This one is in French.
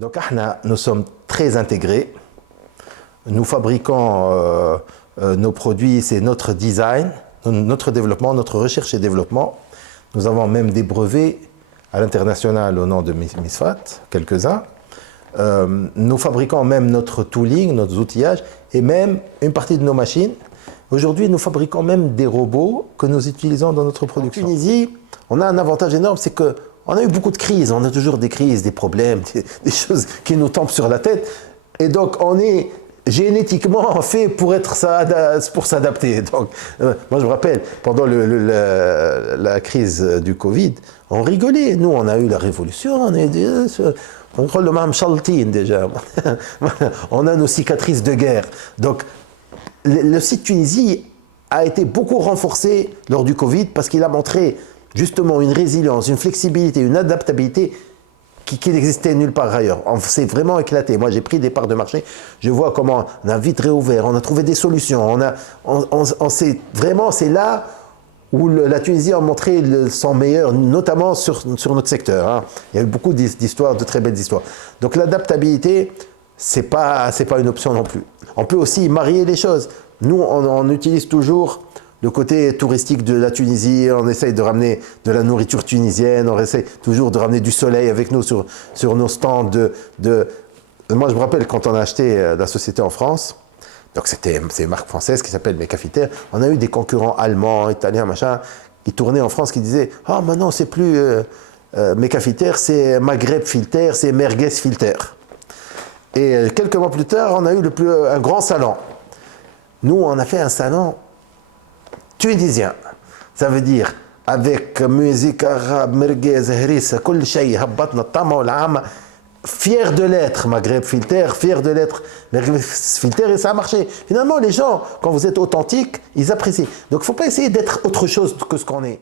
Donc, nous sommes très intégrés. Nous fabriquons nos produits, c'est notre design, notre développement, notre recherche et développement. Nous avons même des brevets à l'international au nom de MISFAT, quelques-uns. Nous fabriquons même notre tooling, notre outillage et même une partie de nos machines. Aujourd'hui, nous fabriquons même des robots que nous utilisons dans notre production. En Tunisie, on a un avantage énorme, c'est qu'on a eu beaucoup de crises. On a toujours des crises, des problèmes, des choses qui nous tombent sur la tête. Et donc, on est génétiquement fait pour s'adapter. Donc, moi, je me rappelle, pendant la crise du Covid, on rigolait. Nous, on a eu la révolution, on croit le même Chaltine déjà. On a nos cicatrices de guerre. Donc, le site Tunisie a été beaucoup renforcé lors du Covid parce qu'il a montré justement une résilience, une flexibilité, une adaptabilité qui n'existait nulle part ailleurs. On s'est vraiment éclaté. Moi, j'ai pris des parts de marché. Je vois comment on a vite réouvert, on a trouvé des solutions. C'est là où la Tunisie a montré son meilleur, notamment sur notre secteur. Hein. Il y a eu beaucoup d'histoires, de très belles histoires. Donc l'adaptabilité, c'est pas une option non plus. On peut aussi marier les choses. Nous, on utilise toujours le côté touristique de la Tunisie, on essaye de ramener de la nourriture tunisienne, on essaye toujours de ramener du soleil avec nous sur nos stands. Moi, je me rappelle quand on a acheté la société en France, donc c'est une marque française qui s'appelle Mecafilter, on a eu des concurrents allemands, italiens, machin, qui tournaient en France, qui disaient « Ah, maintenant, c'est plus Mecafilter, c'est Maghreb Filter, c'est Merguez Filter ». Et quelques mois plus tard, on a eu un grand salon. Nous, on a fait un salon tunisien. Ça veut dire avec musique arabe, merguez, harissa, kul shay, habbatna tama wal ama. Fier de l'être, Maghreb Filter, fier de l'être, Merguez Filter, et ça a marché. Finalement, les gens, quand vous êtes authentique, ils apprécient. Donc, il ne faut pas essayer d'être autre chose que ce qu'on est.